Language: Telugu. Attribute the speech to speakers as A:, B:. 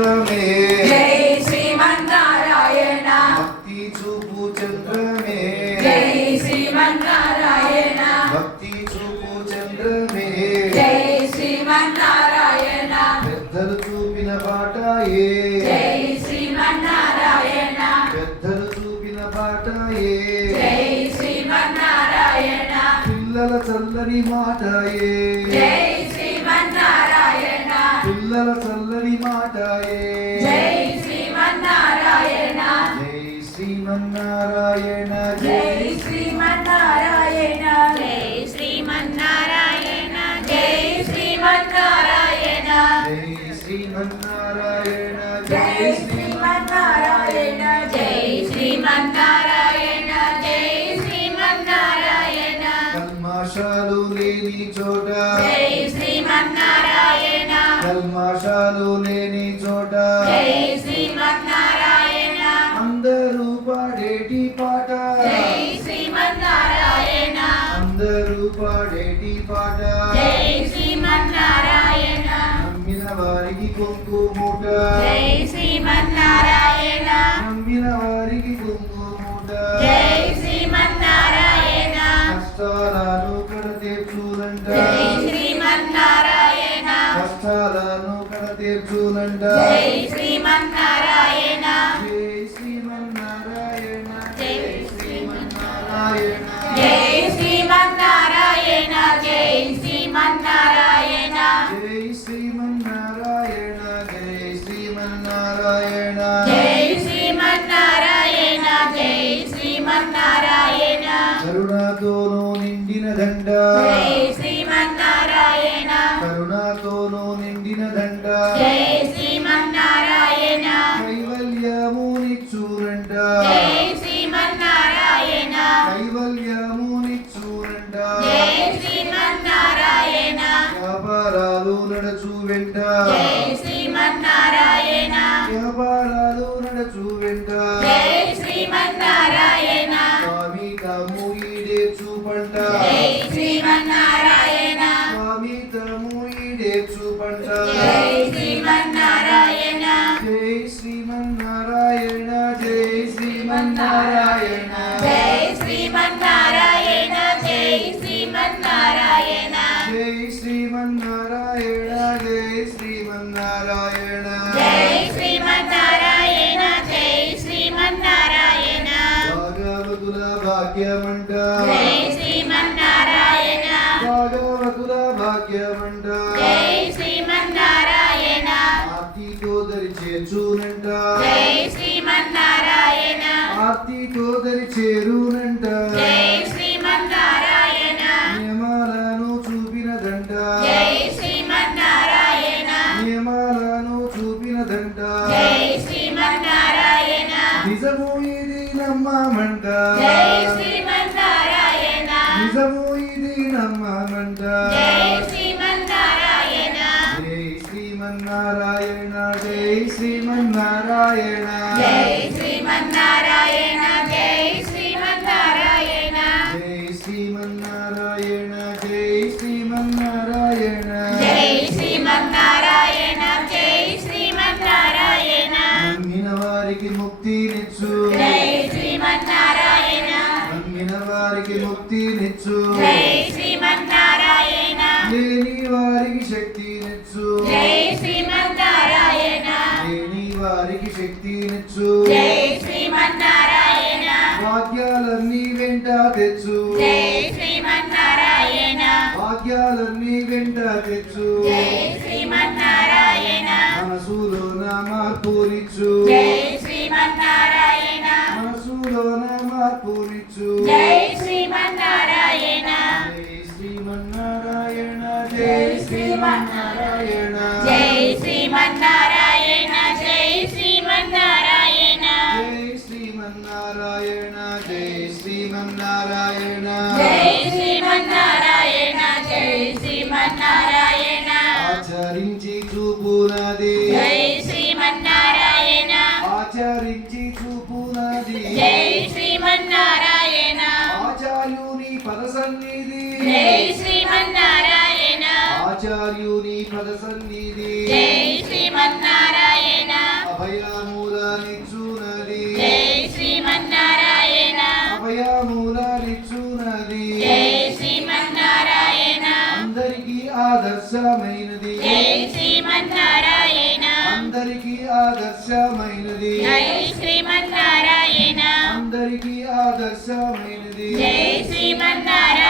A: చంద్రమే.
B: జై శ్రీమన్నారాయణ.
A: భక్తి చూపు చంద్రమే.
B: జై శ్రీమన్నారాయణ.
A: భక్తి చూపు చంద్రమే.
B: జై శ్రీమన్నారాయణ.
A: పెద్దలు చూపిన బాటాయే.
B: జై శ్రీమన్నారాయణ.
A: పెద్దలు చూపిన బాటాయే.
B: జై శ్రీమన్నారాయణ.
A: పిల్లల చల్లని మాటాయే.
B: జై శ్రీమన్నారాయణ.
A: పిల్లల
B: శ్రీమన్నారాయణ
A: జై శ్రీమన్నారాయణ
B: జై శ్రీమన్నారాయణ జై శ్రీమన్నారాయణ. జై శ్రీమన్నారాయణ
A: జై శ్రీమన్నారాయణ
B: జై శ్రీమన్నారాయణ జై శ్రీమన్నారాయణ.
A: కల్మాషాలు లేని చోట
B: జై శ్రీమన్నారాయణ.
A: పాడేటి పాట. అందరూ పాడేటి పాట. నమ్మిన వారికి కొంగు మూట. నమ్మిన వారికి కొంగు మూట. కష్టాలను
B: కడతీర్చులంట
A: కష్టాలను
B: కడతీర్చులంట శ్రీమన్నారాయణ.
A: జై శ్రీమన్నారాయణ
B: జై
A: శ్రీమన్నారాయణ.
B: జై శ్రీమన్నారాయణ జై శ్రీమన్నారాయణ.
A: జై శ్రీమన్నారాయణ జై శ్రీమన్నారాయణ. కరుణతోనూ నిండిన దండ.
B: జై శ్రీమన్నారాయణ.
A: కరుణతోనూ నిండిన దండ.
B: జై
A: నడచు వెంట.
B: జై శ్రీమన్నారాయణ జై శ్రీమన్నారాయణ. జై శ్రీమన్నారాయణ జై శ్రీమన్నారాయణ.
A: భాగవతుల భాగ్యమంట.
B: జై శ్రీమన్నారాయణ.
A: భాగవతుల భాగ్యమంట.
B: జై శ్రీమన్నారాయణ.
A: ఆర్తితో దరి చేర్చునంట.
B: జై శ్రీమన్నారాయణ.
A: ఆర్తితో దరి చేరునంట నమ్మమంట
B: జై శ్రీమన్నారాయణ. జై శ్రీమన్నారాయణ
A: జై శ్రీమన్నారాయణ. జై శ్రీమన్నారాయణ. శక్తినిచ్చు.
B: జై శ్రీమన్నారాయణ.
A: లేని వారికి శక్తినిచ్చు.
B: జై శ్రీమన్నారాయణ.
A: భాగ్యాలన్నీ వెంట తెచ్చు.
B: జై శ్రీమన్నారాయణ.
A: భాగ్యాలన్నీ వెంట తెచ్చు.
B: జై శ్రీమన్నారాయణ.
A: మనసులో నా మార్పునిచ్చు
B: జై
A: జనపద సన్నిధి
B: జై శ్రీమన్నారాయణ.
A: అభయమూలాలిచ్చునది జై శ్రీమన్నారాయణ.
B: అభయమూలాలిచ్చునది జై శ్రీమన్నారాయణ. అందరికీ
A: ఆదర్శమైనది.
B: జై శ్రీమన్నారాయణ.
A: అందరికీ ఆదర్శమైనది.
B: జై శ్రీమన్నారాయణ.
A: అందరికీ ఆదర్శమైనది.
B: జై శ్రీమన్నారాయణ.